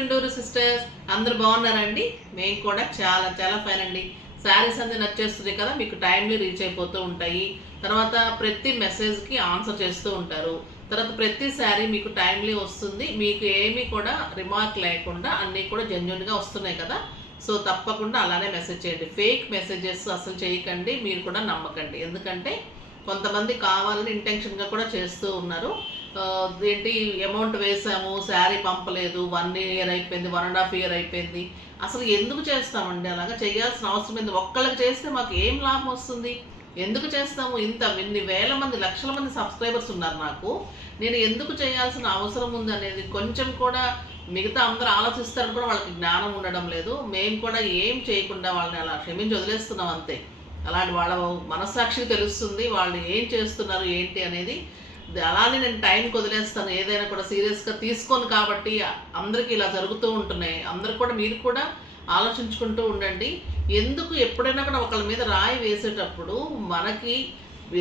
Chunduru sisters అందరు బాగున్నారండి? మేము కూడా చాలా చాలా ఫైన్ అండి. శారీస్ అన్నీ నచ్చేస్తుంది కదా, మీకు టైంలీ రీచ్ అయిపోతూ ఉంటాయి. తర్వాత ప్రతి మెసేజ్కి ఆన్సర్ చేస్తూ ఉంటారు. తర్వాత ప్రతి శారీ మీకు టైంలీ వస్తుంది. మీకు ఏమీ కూడా రిమార్క్ లేకుండా అన్నీ కూడా జెన్యున్గా వస్తున్నాయి కదా. సో తప్పకుండా అలానే మెసేజ్ చేయండి. ఫేక్ మెసేజెస్ అసలు చేయకండి, మీరు కూడా నమ్మకండి. ఎందుకంటే కొంతమంది కావాలని ఇంటెన్షన్గా కూడా చేస్తూ ఉన్నారు. ఏంటి అమౌంట్ వేసాము, శారీ పంపలేదు, 1 ఇయర్ అయిపోయింది, 1.5 ఇయర్ అయిపోయింది. అసలు ఎందుకు చేస్తామండి? అలాగా చేయాల్సిన అవసరం ఏంది? ఒక్కళ్ళకి చేస్తే మాకు ఏం లాభం వస్తుంది? ఎందుకు చేస్తాము? ఇన్ని వేల మంది, లక్షల మంది సబ్స్క్రైబర్స్ ఉన్నారు నాకు. నేను ఎందుకు చేయాల్సిన అవసరం ఉంది అనేది కొంచెం కూడా మిగతా అందరూ ఆలోచిస్తారు కూడా వాళ్ళకి జ్ఞానం ఉండడం లేదు. మేము కూడా ఏం చేయకుండా వాళ్ళని అలా క్షమించి వదిలేస్తున్నాం అంతే. అలాంటి వాళ్ళ మనస్సాక్షికి తెలుస్తుంది వాళ్ళు ఏం చేస్తున్నారు ఏంటి అనేది. అలానే నేను టైంకి వదిలేస్తాను, ఏదైనా కూడా సీరియస్గా తీసుకోను. కాబట్టి అందరికీ ఇలా జరుగుతూ ఉంటున్నాయి. అందరు కూడా, మీరు కూడా ఆలోచించుకుంటూ ఉండండి. ఎందుకు ఎప్పుడైనా కూడా ఒకళ్ళ మీద రాయి వేసేటప్పుడు మనకి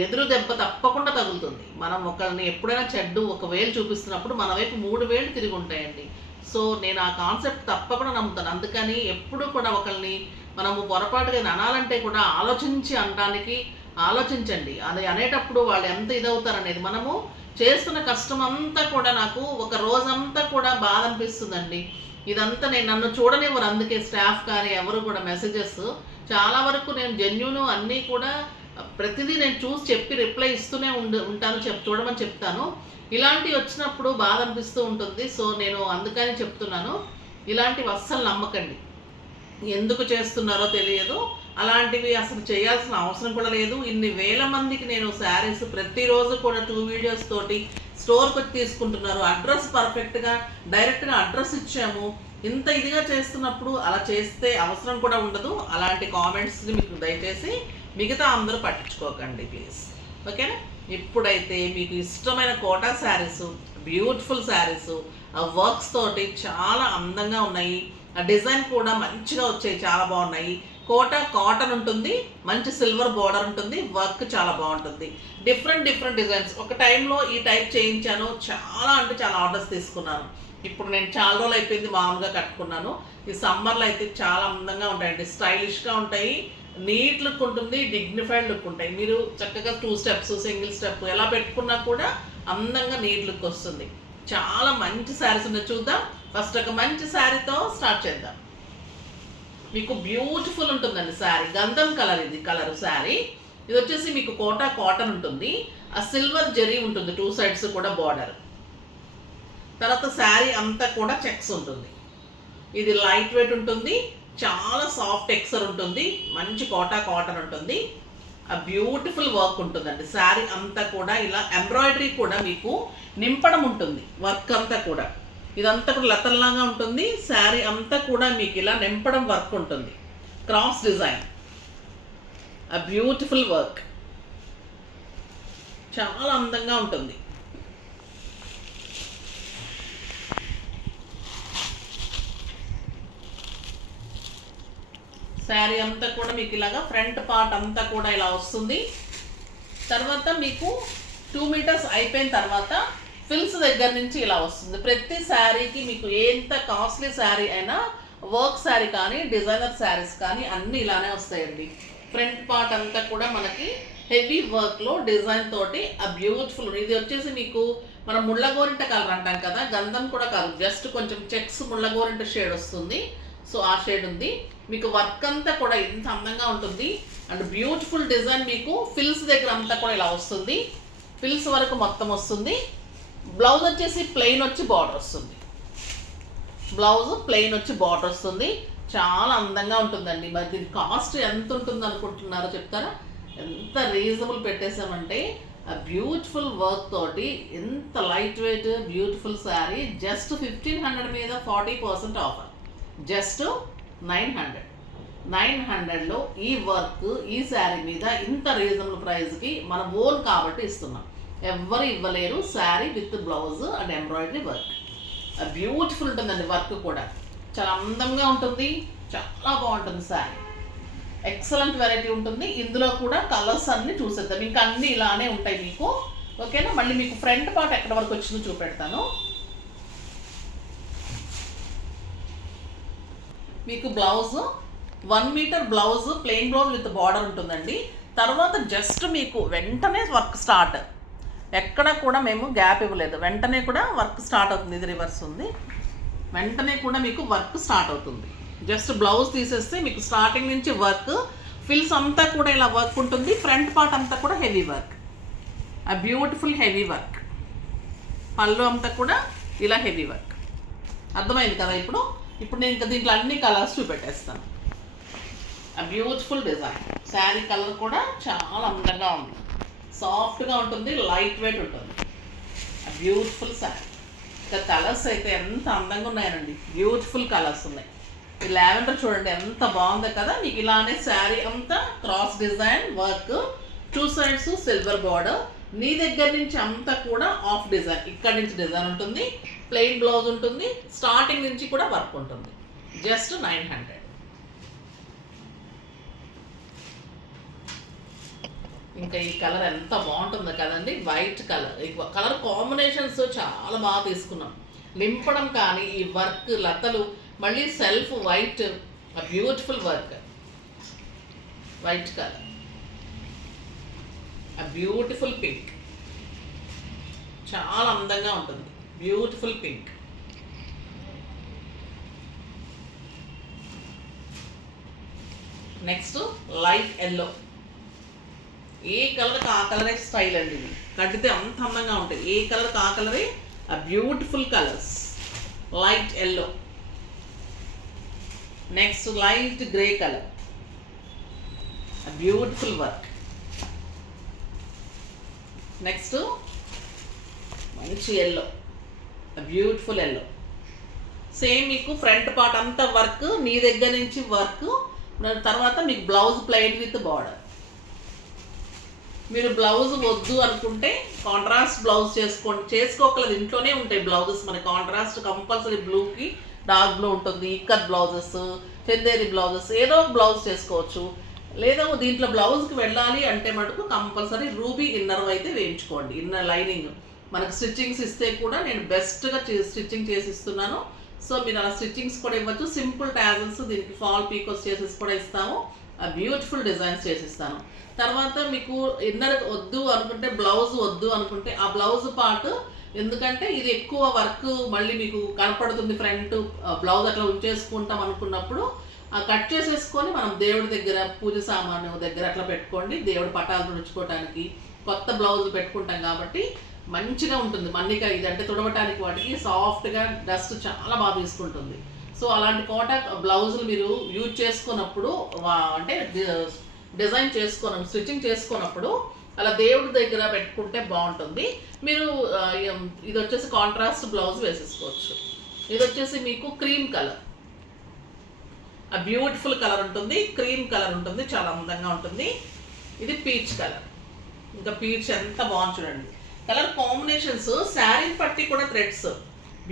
ఎదురు దెబ్బ తప్పకుండా తగులుతుంది. మనం ఒకళ్ళని ఎప్పుడైనా ఒక వేలు చూపిస్తున్నప్పుడు మన వైపు 3 వేలు తిరిగి ఉంటాయండి. సో నేను ఆ కాన్సెప్ట్ తప్పకుండా నమ్ముతాను. అందుకని ఎప్పుడు కూడా ఒకళ్ళని మనము పొరపాటుగా అనాలంటే కూడా ఆలోచించి అనడానికి ఆలోచించండి. అది అనేటప్పుడు వాళ్ళు ఎంత ఇదవుతారనేది. మనము చేస్తున్న కష్టం అంతా కూడా నాకు ఒక రోజంతా కూడా బాధ అనిపిస్తుందండి. ఇదంతా నన్ను చూడనివ్వరు. అందుకే స్టాఫ్ కానీ ఎవరు కూడా మెసేజెస్ చాలా వరకు నేను జెన్యూన్ అన్నీ కూడా ప్రతిదీ నేను చూసి చెప్పి రిప్లై ఇస్తూనే ఉంటాను, చూడమని చెప్తాను. ఇలాంటివి వచ్చినప్పుడు బాధ అనిపిస్తూ ఉంటుంది. సో నేను అందుకని చెప్తున్నాను, ఇలాంటివి అస్సలు నమ్మకండి. ఎందుకు చేస్తున్నారో తెలియదు. అలాంటివి అసలు చేయాల్సిన అవసరం కూడా లేదు. ఇన్ని వేల మందికి నేను శారీస్ ప్రతిరోజు కూడా 2 వీడియోస్ తోటి స్టోర్కి వచ్చి తీసుకుంటున్నారు. అడ్రస్ పర్ఫెక్ట్గా డైరెక్ట్గా అడ్రస్ ఇచ్చాము. ఇంత ఇదిగా చేస్తున్నప్పుడు అలా చేస్తే అవసరం కూడా ఉండదు. అలాంటి కామెంట్స్ని మీకు దయచేసి మిగతా అందరూ పట్టించుకోకండి ప్లీజ్, ఓకేనా? ఇప్పుడైతే మీకు ఇష్టమైన కోటా శారీస్, బ్యూటిఫుల్ శారీస్, ఆ వర్క్స్ తోటి చాలా అందంగా ఉన్నాయి. ఆ డిజైన్ కూడా మంచిగా వచ్చాయి, చాలా బాగున్నాయి. కోటా కాటన్ ఉంటుంది, మంచి సిల్వర్ బోర్డర్ ఉంటుంది, వర్క్ చాలా బాగుంటుంది. Different designs. ఒక టైంలో ఈ టైప్ చేయించాను, చాలా అంటే చాలా ఆర్డర్స్ తీసుకున్నాను. ఇప్పుడు నేను చాలా రోజులు అయిపోయింది మామూలుగా కట్టుకున్నాను. ఈ సమ్మర్లో అయితే చాలా అందంగా ఉంటాయండి, స్టైలిష్గా ఉంటాయి, నీట్ లుక్ ఉంటుంది, డిగ్నిఫైడ్ లుక్ ఉంటాయి. మీరు చక్కగా 2 స్టెప్స్, సింగిల్ స్టెప్ ఎలా పెట్టుకున్నా కూడా అందంగా నీట్ లుక్ వస్తుంది. చాలా మంచి శారీస్ ఉన్నాయి, చూద్దాం. ఫస్ట్ ఒక మంచి శారీతో స్టార్ట్ చేద్దాం. మీకు బ్యూటిఫుల్ ఉంటుందండి శారీ. గంధం కలర్, ఇది కలర్ శారీ. ఇది వచ్చేసి మీకు కోటా కాటన్ ఉంటుంది. ఆ సిల్వర్ జరీ ఉంటుంది 2 సైడ్స్ కూడా బార్డర్. తర్వాత శారీ అంతా కూడా చెక్స్ ఉంటుంది. ఇది లైట్ వెయిట్ ఉంటుంది, చాలా సాఫ్ట్ టెక్స్చర్ ఉంటుంది, మంచి కోటా కాటన్ ఉంటుంది. ఆ బ్యూటిఫుల్ వర్క్ ఉంటుందండి. శారీ అంతా కూడా ఇలా ఎంబ్రాయిడరీ కూడా మీకు నింపడం ఉంటుంది. వర్క్ అంతా కూడా ఇదంతా కూడా లతల్లాగా ఉంటుంది. శారీ అంతా కూడా మీకు ఇలా నింపడం వర్క్ ఉంటుంది. క్రాస్ డిజైన్, ఆ బ్యూటిఫుల్ వర్క్ చాలా అందంగా ఉంటుంది. శారీ అంతా కూడా మీకు ఇలాగా ఫ్రంట్ పార్ట్ అంతా కూడా ఇలా వస్తుంది. తర్వాత మీకు 2 మీటర్స్ అయిపోయిన తర్వాత ఫిల్స్ దగ్గర నుంచి ఇలా వస్తుంది. ప్రతి శారీకి మీకు ఎంత కాస్ట్లీ శారీ అయినా, వర్క్ శారీ కానీ డిజైనర్ శారీస్ కానీ అన్నీ ఇలానే వస్తాయండి. ఫ్రంట్ పార్ట్ అంతా కూడా మనకి హెవీ వర్క్లో డిజైన్ తోటి ఆ బ్యూటిఫుల్. ఇది వచ్చేసి మీకు మనం ముళ్ళగోరింట కలర్ అంటాం కదా, గంధం కూడా కాదు, జస్ట్ కొంచెం చెక్స్ ముళ్ళగోరింట షేడ్ వస్తుంది. సో ఆ షేడ్ ఉంది. మీకు వర్క్ అంతా కూడా ఎంత అందంగా ఉంటుంది. అండ్ బ్యూటిఫుల్ డిజైన్ మీకు ఫిల్స్ దగ్గర అంతా కూడా ఇలా వస్తుంది. ఫిల్స్ వరకు మొత్తం వస్తుంది. బ్లౌజ్ వచ్చేసి ప్లెయిన్ వచ్చి బార్డర్ వస్తుంది. బ్లౌజ్ ప్లెయిన్ వచ్చి బార్డర్ వస్తుంది. చాలా అందంగా ఉంటుందండి. మరి దీని కాస్ట్ ఎంత ఉంటుంది అనుకుంటున్నారో చెప్తారా? ఎంత రీజనబుల్ పెట్టేసామంటే ఆ బ్యూటిఫుల్ వర్క్ తోటి ఎంత light weight beautiful sari. Just 1500 మీద 40% ఆఫర్. జస్ట్ 900లో ఈ వర్క్, ఈ శారీ మీద ఇంత రీజనబుల్ ప్రైస్కి మన ఓన్ కాబట్టి ఇస్తున్నాం. ఎవ్వరు ఇవ్వలేరు. Sari with blouse and embroidery work. Beautiful ఉంటుందండి. వర్క్ కూడా చాలా అందంగా ఉంటుంది, చాలా బాగుంటుంది శారీ. ఎక్సలెంట్ వెరైటీ ఉంటుంది. ఇందులో కూడా కలర్స్ అన్నీ చూసేద్దాం. ఇంకా అన్నీ ఇలానే ఉంటాయి మీకు, ఓకేనా? మళ్ళీ మీకు ఫ్రంట్ పార్ట్ ఎక్కడి వరకు వచ్చిందో చూపెడతాను. మీకు blouse 1 metre blouse, plain blouse with border ఉంటుందండి. తర్వాత జస్ట్ మీకు వెంటనే వర్క్ స్టార్ట్, ఎక్కడ కూడా మేము గ్యాప్ ఇవ్వలేదు, వెంటనే కూడా వర్క్ స్టార్ట్ అవుతుంది. ఇది రివర్స్ ఉంది, వెంటనే కూడా మీకు వర్క్ స్టార్ట్ అవుతుంది. జస్ట్ బ్లౌజ్ తీసేస్తే మీకు స్టార్టింగ్ నుంచి వర్క్, ఫిల్స్ అంతా కూడా ఇలా వర్క్ ఉంటుంది. ఫ్రంట్ పార్ట్ అంతా కూడా హెవీ వర్క్, ఆ బ్యూటిఫుల్ హెవీ వర్క్. పళ్ళు అంతా కూడా ఇలా హెవీ వర్క్. అర్థమైంది కదా? ఇప్పుడు నేను ఇంకా దీంట్లో అన్ని కలర్స్ చూపెట్టేస్తాను. ఆ బ్యూటిఫుల్ డిజైన్. శారీ కలర్ కూడా చాలా అందంగా ఉంది, సాఫ్ట్గా ఉంటుంది, లైట్ వెయిట్ ఉంటుంది. ఆ బ్యూటిఫుల్ శారీ. ఇంకా కలర్స్ అయితే ఎంత అందంగా ఉన్నాయండి, బ్యూటిఫుల్ కలర్స్ ఉన్నాయి. ఈ లావెండర్ చూడండి ఎంత బాగుందో కదా. మీకు ఇలానే శారీ అంతా cross design work, 2 sides silver border. నీ దగ్గర నుంచి అంతా కూడా ఆఫ్ డిజైన్, ఇక్కడ నుంచి డిజైన్ ఉంటుంది, ప్లెయిన్ బ్లౌజ్ ఉంటుంది, స్టార్టింగ్ నుంచి కూడా వర్క్ ఉంటుంది. జస్ట్ 900. ఇంకా ఈ కలర్ ఎంత బాగుంటుందో కదండి, వైట్ కలర్. ఈ కలర్ కాంబినేషన్స్ చాలా బాగా తీసుకున్నాం. నింపడం కానీ ఈ వర్క్, లతలు, మళ్ళీ self white, beautiful work, white colour, beautiful pink, చాలా అందంగా ఉంటుంది, beautiful pink. Next light yellow. ఏ కలర్కి ఆ కలరే స్టైల్ అండి, ఇది కట్టితే అంత అందంగా ఉంటాయి. ఏ కలర్కి ఆ కలరే, ఆ beautiful colours. Light yellow. Next light grey colour, beautiful work. Next మంచి ఎల్లో, బ్యూటిఫుల్ ఎల్లో. సేమ్ మీకు ఫ్రంట్ పార్ట్ అంతా వర్క్, నీ దగ్గర నుంచి వర్క్. తర్వాత మీకు బ్లౌజ్ ప్లెయిన్ విత్ బార్డర్. మీరు బ్లౌజ్ వద్దు అనుకుంటే కాంట్రాస్ట్ బ్లౌజ్ చేసుకోగలదు. ఇంట్లోనే ఉంటాయి బ్లౌజెస్ మన కాంట్రాస్ట్. కంపల్సరీ బ్లూకి డార్క్ బ్లూ ఉంటుంది, ఇక్కత్ బ్లౌజెస్, చందేరి బ్లౌజెస్, ఏదో ఒక బ్లౌజ్ చేసుకోవచ్చు. లేదా దీంట్లో బ్లౌజ్కి వెళ్ళాలి అంటే మటుకు కంపల్సరీ రూబీ ఇన్నర్ అయితే వేయించుకోండి. ఇన్నర్ లైనింగ్ మనకు స్టిచ్చింగ్స్ ఇస్తే కూడా నేను బెస్ట్గా స్టిచ్చింగ్ చేసి ఇస్తున్నాను. సో మీరు అలా స్టిచ్చింగ్స్ కూడా ఇవ్వచ్చు. సింపుల్ టాజల్స్, దీనికి ఫాల్ పీకోస్ చేసేసి కూడా ఇస్తాము. బ్యూటిఫుల్ డిజైన్స్ చేసిస్తాను. తర్వాత మీకు ఇన్నర్ వద్దు అనుకుంటే, బ్లౌజ్ వద్దు అనుకుంటే ఆ బ్లౌజ్ పార్ట్, ఎందుకంటే ఇది ఎక్కువ వర్క్ మళ్ళీ మీకు కనపడుతుంది, ఫ్రంట్ బ్లౌజ్ అట్లా ఉంచేసుకుంటాం అనుకున్నప్పుడు కట్ చేసేసుకొని మనం దేవుడి దగ్గర, పూజ సామాను దగ్గర అట్లా పెట్టుకోండి. దేవుడి పటాలు తుడుచుకోవడానికి కొత్త బ్లౌజులు పెట్టుకుంటాం కాబట్టి మంచిగా ఉంటుంది. మన్నిక ఇది అంటే తుడవటానికి వాటికి సాఫ్ట్గా డస్ట్ చాలా బాగా తీసుకుంటుంది. సో అలాంటి కోట బ్లౌజులు మీరు యూజ్ చేసుకున్నప్పుడు, అంటే డిజైన్ స్టిచ్చింగ్ చేసుకున్నప్పుడు అలా దేవుడి దగ్గర పెట్టుకుంటే బాగుంటుంది. మీరు ఇది వచ్చేసి కాంట్రాస్ట్ బ్లౌజ్ వేసేసుకోవచ్చు. ఇది వచ్చేసి మీకు క్రీమ్ కలర్, బ్యూటిఫుల్ కలర్ ఉంటుంది, క్రీమ్ కలర్ ఉంటుంది, చాలా అందంగా ఉంటుంది. ఇది పీచ్ కలర్. ఇంకా పీచ్ ఎంత బాగుంది చూడండి. కలర్ కాంబినేషన్స్ శారీ పట్టి కూడా థ్రెడ్స్,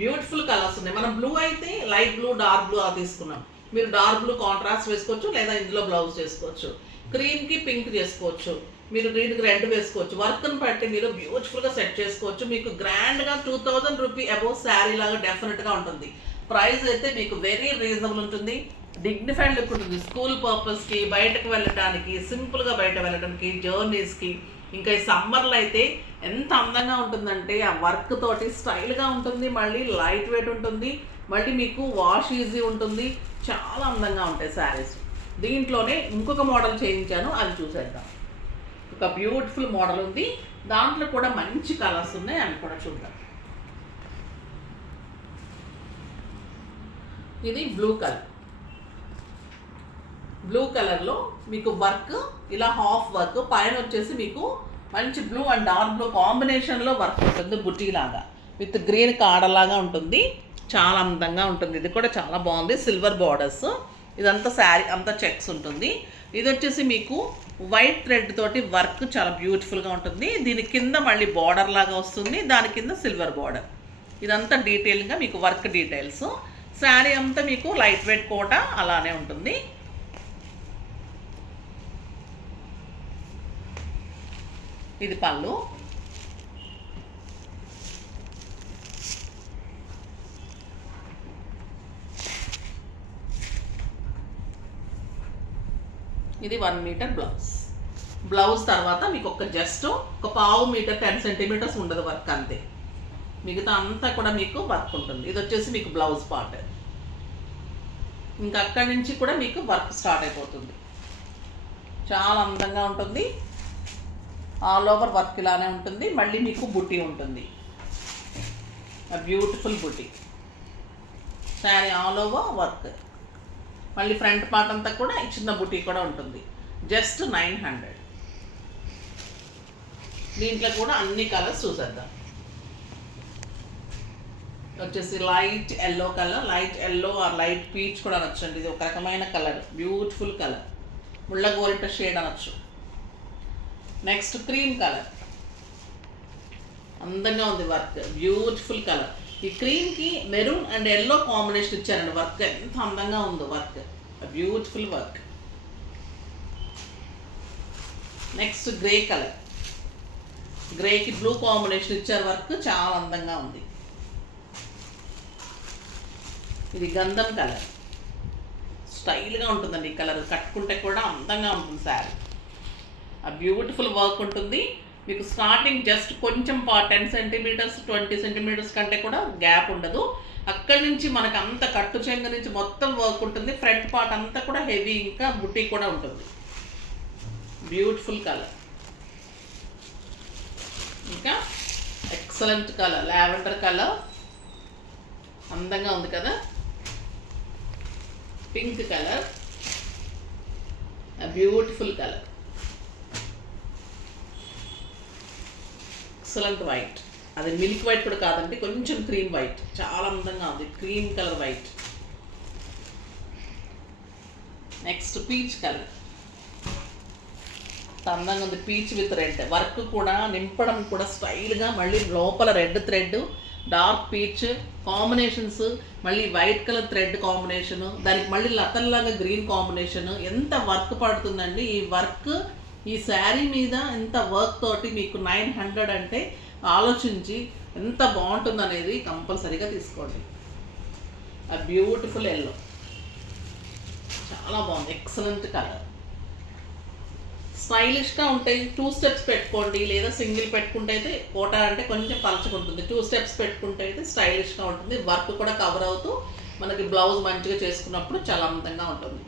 బ్యూటిఫుల్ కలర్స్ ఉన్నాయి. మనం బ్లూ అయితే లైట్ బ్లూ, డార్క్ బ్లూ తీసుకున్నాం. మీరు డార్క్ బ్లూ కాంట్రాస్ట్ వేసుకోవచ్చు, లేదా ఇందులో బ్లౌజ్ చేసుకోవచ్చు. క్రీమ్కి పింక్ చేసుకోవచ్చు, మీరు గ్రీన్కి రెడ్ వేసుకోవచ్చు. వర్క్ని బట్టి మీరు బ్యూటిఫుల్గా సెట్ చేసుకోవచ్చు. మీకు గ్రాండ్గా 2000 రూపీ అబౌవ్ శారీ లాగా డెఫినెట్గా ఉంటుంది. ప్రైస్ అయితే మీకు వెరీ రీజనబుల్ ఉంటుంది, డిగ్నిఫైడ్ లుక్ ఉంటుంది. స్కూల్ పర్పస్కి, బయటకు వెళ్ళడానికి, సింపుల్గా బయట వెళ్ళడానికి, జర్నీస్కి. ఇంకా ఈ సమ్మర్లో అయితే ఎంత అందంగా ఉంటుందంటే ఆ వర్క్ తోటి స్టైల్గా ఉంటుంది, మళ్ళీ లైట్ వెయిట్ ఉంటుంది, మళ్ళీ మీకు వాష్ ఈజీ ఉంటుంది. చాలా అందంగా ఉంటాయి శారీస్. దీంట్లోనే ఇంకొక మోడల్ చేయించాను, అది చూసేద్దాం. ఒక బ్యూటిఫుల్ మోడల్ ఉంది, దాంట్లో కూడా మంచి కలర్స్ ఉన్నాయి, అవి కూడా చూద్దాం. ఇది బ్లూ కలర్. బ్లూ కలర్లో మీకు వర్క్ ఇలా హాఫ్ వర్క్, పైన వచ్చేసి మీకు మంచి బ్లూ అండ్ డార్క్ బ్లూ కాంబినేషన్లో వర్క్ ఉంటుంది, బుటీలాగా విత్ గ్రీన్ కాడలాగా ఉంటుంది. చాలా అందంగా ఉంటుంది. ఇది కూడా చాలా బాగుంది, సిల్వర్ బార్డర్స్. ఇదంతా శారీ అంతా చెక్స్ ఉంటుంది. ఇది వచ్చేసి మీకు వైట్ థ్రెడ్ తోటి వర్క్ చాలా బ్యూటిఫుల్గా ఉంటుంది. దీని కింద మళ్ళీ బార్డర్ లాగా వస్తుంది, దాని కింద సిల్వర్ బార్డర్. ఇదంతా డీటెయిల్గా మీకు వర్క్ డీటెయిల్స్. శారీ అంతా మీకు లైట్ వెయిట్ కోట అలానే ఉంటుంది. ఇది పళ్ళు. ఇది 1 మీటర్ బ్లౌజ్. బ్లౌజ్ తర్వాత మీకు జస్ట్ ఒక పావు మీటర్ 10 సెంటీమీటర్స్ ఉండదు వర్క్ అంతే, మిగతా అంతా కూడా మీకు వర్క్ ఉంటుంది. ఇది వచ్చేసి మీకు బ్లౌజ్ పార్ట్. ఇంకా అక్కడి నుంచి కూడా మీకు వర్క్ స్టార్ట్ అయిపోతుంది. చాలా అందంగా ఉంటుంది. ఆల్ ఓవర్ వర్క్ ఇలానే ఉంటుంది. మళ్ళీ మీకు బుట్టి ఉంటుంది, బ్యూటిఫుల్ బుట్టి. Sari all over work. మళ్ళీ ఫ్రంట్ పార్ట్ అంతా కూడా ఈ చిన్న బుట్టి కూడా ఉంటుంది. జస్ట్ 900. దీంట్లో కూడా అన్ని కలర్స్ చూసేద్దాం. వచ్చేసి light yellow colour, light yellow or light peach కూడా అనొచ్చండి. ఇది ఒక రకమైన కలర్, బ్యూటిఫుల్ కలర్, ముళ్ళ గోరింట షేడ్ అనొచ్చు. నెక్స్ట్ క్రీమ్ కలర్, అందంగా ఉంది వర్క్, బ్యూటిఫుల్ కలర్. ఈ క్రీమ్కి మెరూన్ అండ్ ఎల్లో కాంబినేషన్ ఇచ్చారండి. వర్క్ ఎంత అందంగా ఉందో, work beautiful work. Next grey colour, గ్రేకి బ్లూ కాంబినేషన్ ఇచ్చారు. వర్క్ చాలా అందంగా ఉంది. ఇది గంధం కలర్, స్టైల్గా ఉంటుందండి ఈ కలర్, కట్టుకుంటే కూడా అందంగా ఉంటుంది శారీ. ఆ బ్యూటిఫుల్ వర్క్ ఉంటుంది మీకు. స్టార్టింగ్ జస్ట్ కొంచెం 10 సెంటీమీటర్స్ 20 సెంటీమీటర్స్ కంటే కూడా గ్యాప్ ఉండదు. అక్కడి నుంచి మనకు అంత కట్టు చెంగ నుంచి మొత్తం వర్క్ ఉంటుంది. ఫ్రంట్ పార్ట్ అంతా కూడా హెవీ, ఇంకా బుట్టి కూడా ఉంటుంది. Beautiful colour. ఇంకా ఎక్సలెంట్ కలర్, లావెండర్ కలర్, అందంగా ఉంది కదా. Pink colour, beautiful colour. Excellent white, అది మిల్క్ వైట్ కూడా కాదండి, కొంచెం క్రీమ్ వైట్, చాలా అందంగా ఉంది. Cream colour white. Next peach colour, అందంగా ఉంది. పీచ్ విత్ రెడ్ వర్క్ కూడా, నింపడం కూడా స్టైల్గా. మళ్ళీ లోపల red thread, dark peach combinations, మళ్ళీ వైట్ కలర్ థ్రెడ్ కాంబినేషన్, దానికి మళ్ళీ లతల్లాగా గ్రీన్ కాంబినేషన్. ఎంత వర్క్ పడుతుందండి ఈ వర్క్. ఈ శారీ మీద ఎంత వర్క్ తోటి మీకు 900 అంటే ఆలోచించి ఎంత బాగుంటుంది అనేది కంపల్సరీగా తీసుకోండి. ఆ బ్యూటిఫుల్ ఎల్లో, చాలా బాగుంది, ఎక్సలెంట్ కలర్. స్టైలిష్గా ఉంటాయి. 2 స్టెప్స్ పెట్టుకోండి, లేదా సింగిల్ పెట్టుకుంటే అయితే కోటా అంటే కొంచెం పలచుకుంటుంది. 2 స్టెప్స్ పెట్టుకుంటే అయితే స్టైలిష్గా ఉంటుంది. వర్క్ కూడా కవర్ అవుతూ మనకి బ్లౌజ్ మంచిగా చేసుకున్నప్పుడు చాలా అందంగా ఉంటుంది.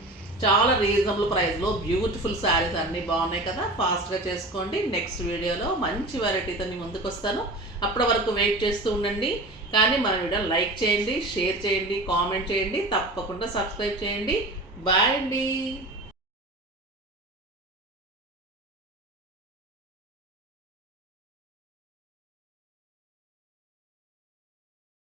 చాలా రీజనబుల్ ప్రైస్లో బ్యూటిఫుల్ శారీస్ అన్నీ బాగున్నాయి కదా. ఫాస్ట్గా చేసుకోండి. నెక్స్ట్ వీడియోలో మంచి వెరైటీతో మీ ముందుకు వస్తాను. అప్పటి వరకు వెయిట్ చేస్తూ ఉండండి. కానీ మన వీడియో లైక్ చేయండి, షేర్ చేయండి, కామెంట్ చేయండి, తప్పకుండా సబ్స్క్రైబ్ చేయండి. బాయ్ అండి.